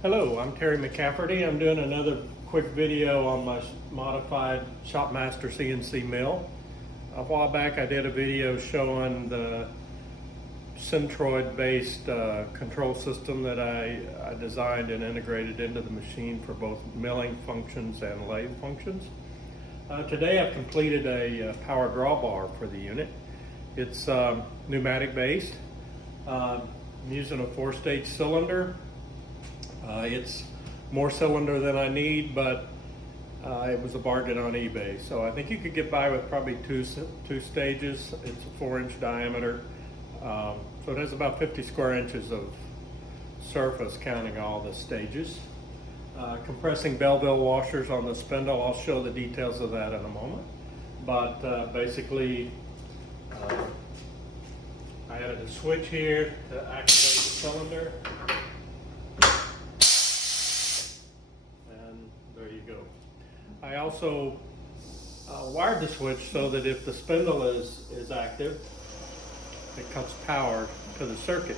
Hello, I'm Terry McCafferty. I'm doing another quick video on my modified Shopmaster CNC mill. A while back I did a video showing the Centroid based control system that I designed and integrated into the machine for both milling functions and lathe functions. Today I've completed a power drawbar for the unit. It's pneumatic based. I'm using a 4-stage cylinder. It's more cylinder than I need, but it was a bargain on eBay. So I think you could get by with probably two stages. It's a 4-inch diameter. So it has about 50 square inches of surface counting all the stages. Compressing Belleville washers on the spindle. I'll show the details of that in a moment. But basically, I added a switch here to activate the cylinder. There you go. I also wired the switch so that if the spindle is active, it cuts power to the circuit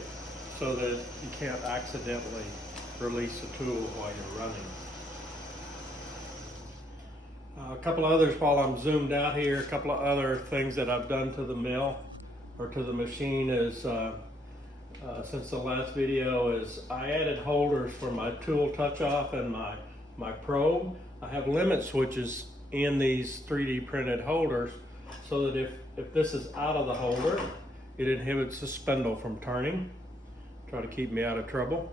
so that you can't accidentally release the tool while you're running. A couple of others while I'm zoomed out here, a couple of other things that I've done to the mill or to the machine is since the last video is I added holders for my tool touch off and my probe. I have limit switches in these 3D printed holders so that if this is out of the holder, it inhibits the spindle from turning, try to keep me out of trouble.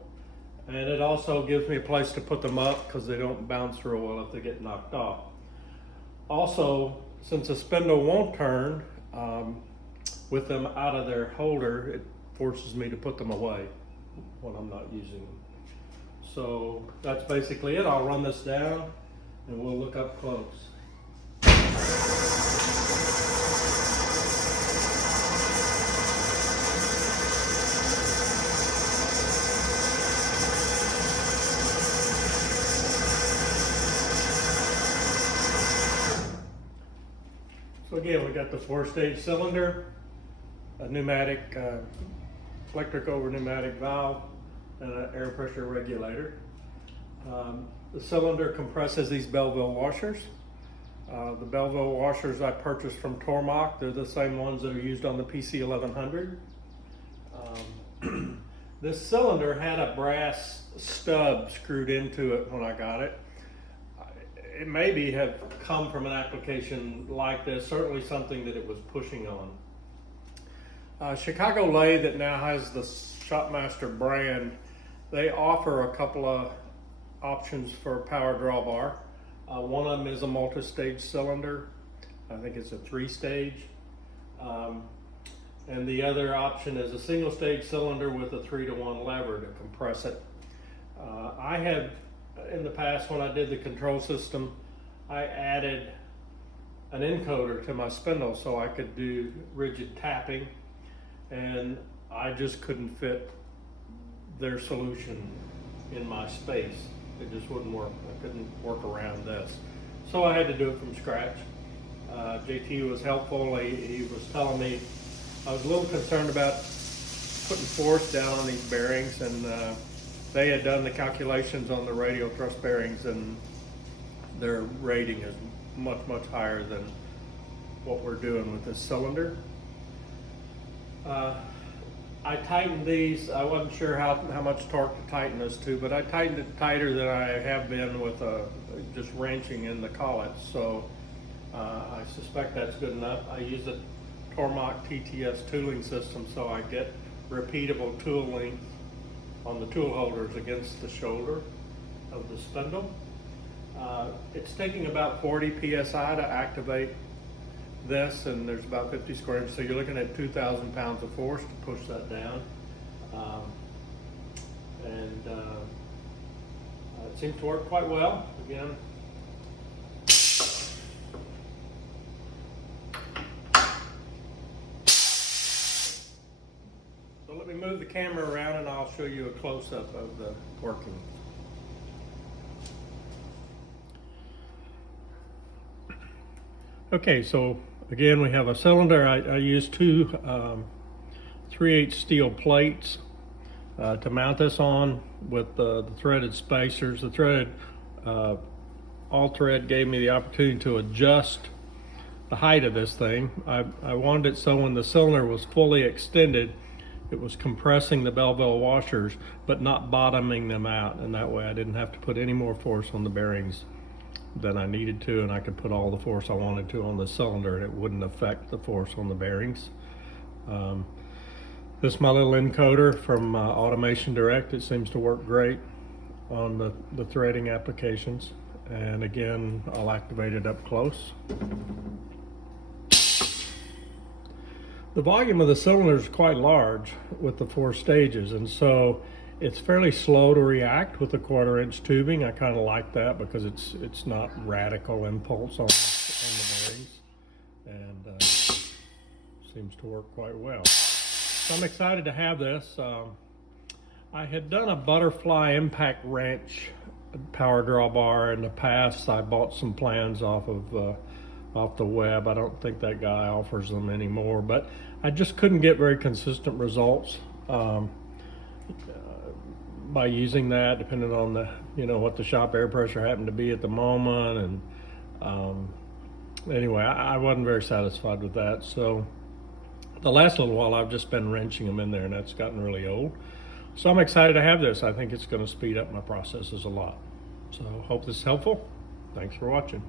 And it also gives me a place to put them up because they don't bounce real well if they get knocked off. Also, since the spindle won't turn with them out of their holder, it forces me to put them away when I'm not using them. So that's basically it. I'll run this down and we'll look up close. So again, we got the 4-stage cylinder, a pneumatic, electric over pneumatic valve, and an air pressure regulator. The cylinder compresses these Belleville washers. The Belleville washers I purchased from Pneumatic. They're the same ones that are used on the PC 1100. This cylinder had a brass stub screwed into it when I got it. It maybe have come from an application like this, certainly something that it was pushing on. Chicago Lathe that now has the Shopmaster brand, they offer a couple of options for power drawbar. One of them is a multi-stage cylinder. I think it's a 3-stage. And the other option is a single-stage cylinder with a 3-to-1 lever to compress it. I had, in the past when I did the control system, I added an encoder to my spindle so I could do rigid tapping, and I just couldn't fit their solution in my space. It just wouldn't work. I couldn't work around this. So I had to do it from scratch. JT was helpful. He was telling me, I was a little concerned about putting force down on these bearings, and they had done the calculations on the radial thrust bearings, and their rating is much, much higher than what we're doing with this cylinder. I tightened these. I wasn't sure how much torque to tighten this to, but I tightened it tighter than I have been with just wrenching in the collets. So I suspect that's good enough. I use a Tormach TTS tooling system, so I get repeatable tool length on the tool holders against the shoulder of the spindle. It's taking about 40 psi to activate this, and there's about 50 square inches, so you're looking at 2,000 pounds of force to push that down. It seems to work quite well. Again, so let me move the camera around and I'll show you a close-up of the working. Okay, so again, we have a cylinder. I used two 3/8 steel plates to mount this on with the threaded spacers. The threaded all thread gave me the opportunity to adjust the height of this thing. I wanted it so when the cylinder was fully extended, it was compressing the Belleville washers, but not bottoming them out. And that way I didn't have to put any more force on the bearings than I needed to, and I could put all the force I wanted to on the cylinder and it wouldn't affect the force on the bearings. This is my little encoder from Automation Direct. It seems to work great on the threading applications. And again, I'll activate it up close. The volume of the cylinder is quite large with the 4 stages, and so it's fairly slow to react with the 1/4-inch tubing. I kind of like that because it's not radical impulse on the bearings, and seems to work quite well. So I'm excited to have this. I had done a butterfly impact wrench power drawbar in the past. I bought some plans off the web. I don't think that guy offers them anymore, but I just couldn't get very consistent results by using that, depending on the what the shop air pressure happened to be at the moment. And anyway, I wasn't very satisfied with that. So the last little while I've just been wrenching them in there, and that's gotten really old. So I'm excited to have this. I think it's going to speed up my processes a lot. So hope this is helpful. Thanks for watching.